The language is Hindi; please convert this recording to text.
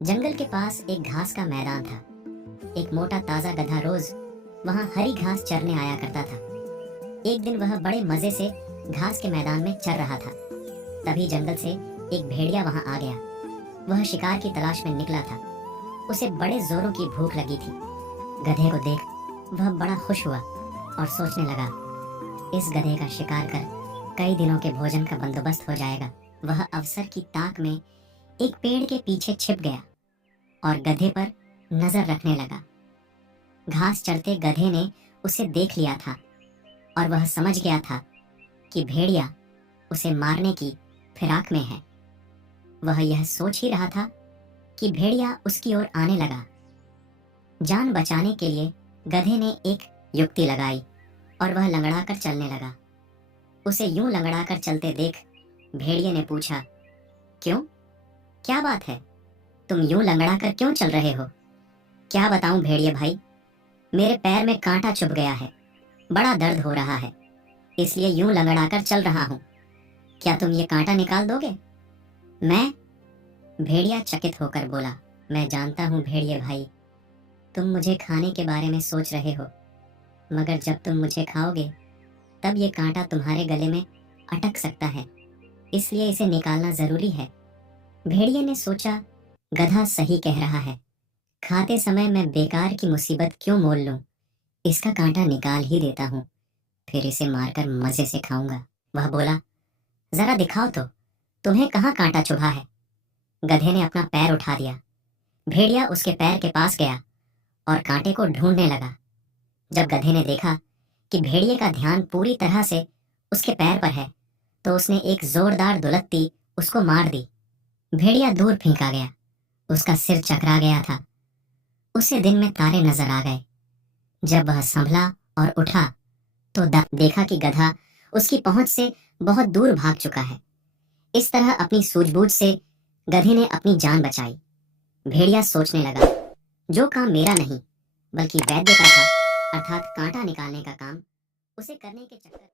जंगल के पास एक घास का मैदान था। एक मोटा ताजा गधा रोज वहां हरी घास चरने आया करता था। एक दिन वह बड़े मजे से घास के मैदान में चर रहा था। तभी जंगल से एक भेड़िया वहां आ गया। वह शिकार की तलाश में निकला था। उसे बड़े जोरों की भूख लगी थी। गधे को देख वह बड़ा खुश हुआ और सोचने लगा, इस गधे का शिकार कर कई दिनों के भोजन का बंदोबस्त हो जाएगा। वह अवसर की ताक में एक पेड़ के पीछे छिप गया और गधे पर नजर रखने लगा। घास चरते गधे ने उसे देख लिया था और वह समझ गया था कि भेड़िया उसे मारने की फिराक में है। वह यह सोच ही रहा था कि भेड़िया उसकी ओर आने लगा। जान बचाने के लिए गधे ने एक युक्ति लगाई और वह लंगड़ाकर चलने लगा। उसे यूं लंगड़ाकर चलते देख भेड़िए ने पूछा, क्यों, क्या बात है, तुम यूं लंगड़ाकर क्यों चल रहे हो? क्या बताऊं भेड़िए भाई, मेरे पैर में कांटा चुभ गया है, बड़ा दर्द हो रहा है, इसलिए यूं लंगड़ाकर चल रहा हूं। क्या तुम ये कांटा निकाल दोगे? मैं? भेड़िया चकित होकर बोला, मैं जानता हूं भेड़िए भाई, तुम मुझे खाने के बारे में सोच रहे हो, मगर जब तुम मुझे खाओगे तब ये कांटा तुम्हारे गले में अटक सकता है, इसलिए इसे निकालना जरूरी है। भेड़िए ने सोचा, गधा सही कह रहा है, खाते समय मैं बेकार की मुसीबत क्यों मोल लूं, इसका कांटा निकाल ही देता हूं, फिर इसे मारकर मजे से खाऊंगा। वह बोला, जरा दिखाओ तो, तुम्हें कहाँ कांटा चुभा है? गधे ने अपना पैर उठा दिया। भेड़िया उसके पैर के पास गया और कांटे को ढूंढने लगा। जब गधे ने देखा कि भेड़िए का ध्यान पूरी तरह से उसके पैर पर है, तो उसने एक जोरदार दुलत्ती उसको मार दी। भेड़िया दूर फेंका गया। उसका सिर चकरा गया था। उसे दिन में तारे नजर आ गए। जब वह संभला और उठा तो देखा कि गधा उसकी पहुंच से बहुत दूर भाग चुका है। इस तरह अपनी सूझबूझ से गधे ने अपनी जान बचाई। भेड़िया सोचने लगा, जो काम मेरा नहीं बल्कि वैद्य का था, अर्थात कांटा निकालने का काम, उसे करने के चक्कर